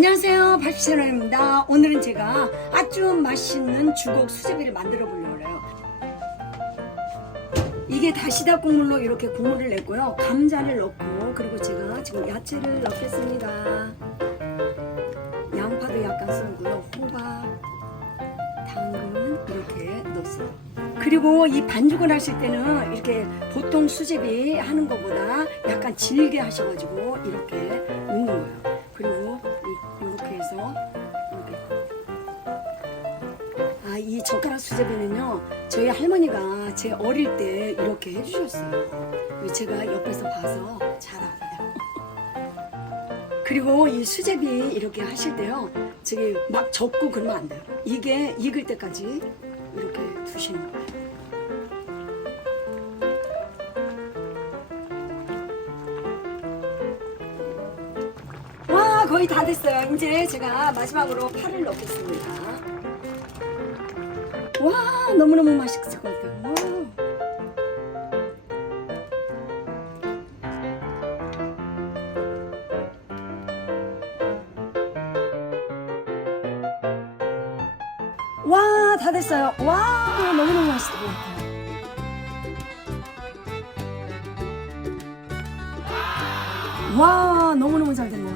안녕하세요, 발피채널입니다. 오늘은 제가 아주 맛있는 주걱 수제비를 만들어 보려고 해요. 이게 다시다 국물로 이렇게 국물을 냈고요, 감자를 넣고, 그리고 제가 지금 야채를 넣겠습니다. 양파도 약간 썰고요, 호박, 당근 이렇게 넣었어요. 그리고 이 반죽을 하실 때는 이렇게 보통 수제비 하는 것보다 약간 질게 하셔가지고 이렇게 넣는 거예요. 그리고 이렇게 해서 이렇게. 이 젓가락 수제비는요, 저희 할머니가 제 어릴 때 이렇게 해주셨어요. 제가 옆에서 봐서 잘 알아요. 그리고 이 수제비 이렇게 하실 때요, 저기 막 접고 그러면 안 돼요. 이게 익을 때까지 이렇게 두시는 거예요. 와, 거의 다 됐어요. 이제 제가 마지막으로 파를 넣겠습니다. 와, 너무너무 맛있을 것 같아요. 와, 다 됐어요. 와, 너무너무 맛있을 것 같아요. 와, 너무너무 잘 됐네.